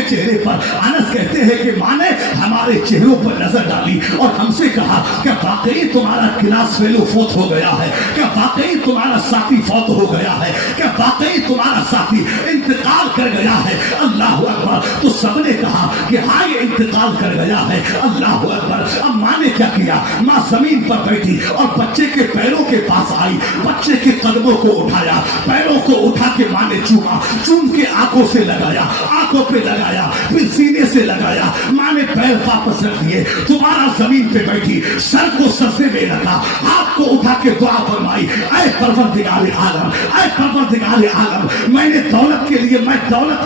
के चेहरे पर। अनस कहते हैं कि माँ ने हमारे चेहरों पर नजर डाली और हमसे कहा कि वाकई तुम्हारा क्लास फेलो फौत हो गया है, क्या वाकई तुम्हारा साथी फौत हो गया है, क्या वाकई तुम्हारा साथी इंतकाल कर गया है। अल्लाह अकबर। तो सबने कहा कि हाँ ये इंतकाल कर गया है। अल्लाह अकबर। अब माँ ने क्या किया, माँ जमीन पर बैठी और बच्चे के पैरों के पास आई, बच्चे के कदमों को उठाया, पैरों को उठा के माँ ने चूमा, चूम के आंखों से लगाया, आंखों पे लगाया, फिर सीने से लगाया। माँ ने पैर वापस रख दिए, दोबारा जमीन पे बैठी, सर को सजदे में रखा, हाथ को उठा के दुआ फरमाई, ऐ परवरदिगार आलम, ऐ परवरदिगार आलम, मैं दौलत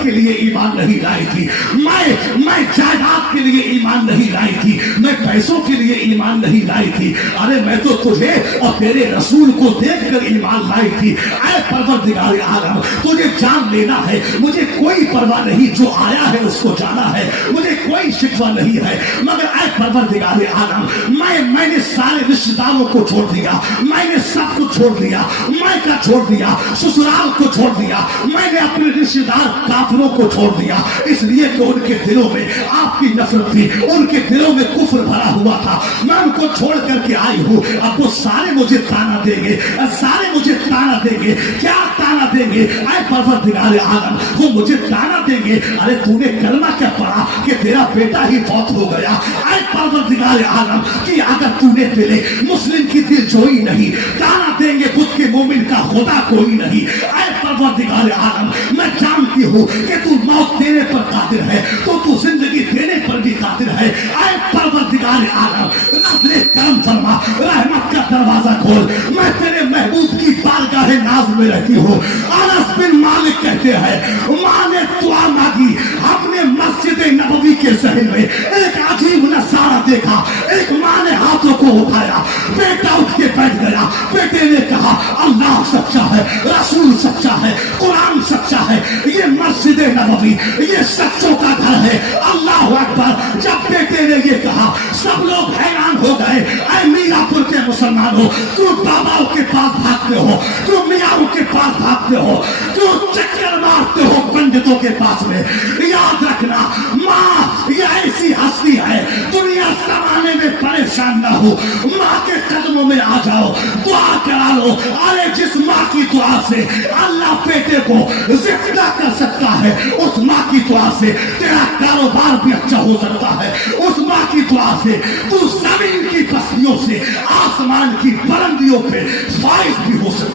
के लिए ईमान नहीं लाई थी, मैं जायदाद के लिए ईमान नहीं लाई थी, मैं पैसों के लिए ईमान नहीं लाई थी, अरे मैं तो तुझे और तेरे रसूल को देखकर ईमान लाई थी। ऐ परवरदिगार आलम, तुझे जान लेना है, मुझे कोई परवाह नहीं, जो आया है उसको जाना है, मुझे कोई शिकवा नहीं है, मगर ऐ परवरदिगार आलम, मैंने सारे रिश्तेदारों को छोड़ दिया, मैंने सब कुछ छोड़ दिया, मायका छोड़ दिया, ससुराल को छोड़ दिया, मैंने अपने रिश्तेदार काफिरों को छोड़ दिया, इसलिए कि उनके दिलों में आपकी नफरत थी, उनके दिलों में कुफ्र भरा हुआ था, मैं उनको छोड़ करके आई हूँ। अब वो सारे मुझे ताना देंगे, सारे मुझे ताना देंगे, क्या ताना देंगे, ऐ परवरदिगार आलम, वो मुझे ताना देंगे, अरे तूने कलमा क्या पढ़ा कि तेरा बेटा ही फौत हो गया। ऐ परवरदिगार आलम कि अगर तूने दिले मुस्लिम की दिल जोई नहीं, ताना देंगे बुत के मोमिन का खुदा कोई नहीं। ऐ परवरदिगार आलम, मैं जानती हूँ कि तू मौत देने पर कादिर है, तो तू जिंदगी देने पर भी कादिर है। ऐ परवरदिगार आलम, अपने करम फरमा, रहमत का दरवाजा खोल, मैं तेरे महबूब की बारगाह नाज में रहती हूँ। अनस बिन मालिक कहते हैं, माँ ने दुआ मांगी, हमने मस्जिद नबवी के शहर में एक अजीब नजारा देखा, एक माँ ने हाथों को उठाया, बेटा उठ के बैठ गया, बेटे ने कहा अल्लाह सच्चा है, रसूल सच्चा है, कुरान सच्चा है, ये मस्जिद नबवी ये सच्चों का घर है। अल्लाह अकबर। जब बेटे ने ये कहा सब लोग हैरान हो गए, ऐ मीरापुर के मुसलमानों, क्यों बाबाओं के पास भागते हो, क्यों मियाओं के पास भागते हो, क्यों चक्कर मारते हो पंडितों के पास में। याद रखना माँ ये ऐसी हस्ती है, दुनिया जमाने में परेशान ना हो, माँ के कदमों में आ जाओ, दुआ करा लो। अरे जिस माँ की दुआ से अल्लाह बेटे को जिंदा कर सकता है, उस माँ की दुआ से तेरा कारोबार भी अच्छा हो सकता है, उस माँ की दुआ से तू जमीन की बस्तियों से आसमान की बुलंदियों पे फाइज भी हो सकता है।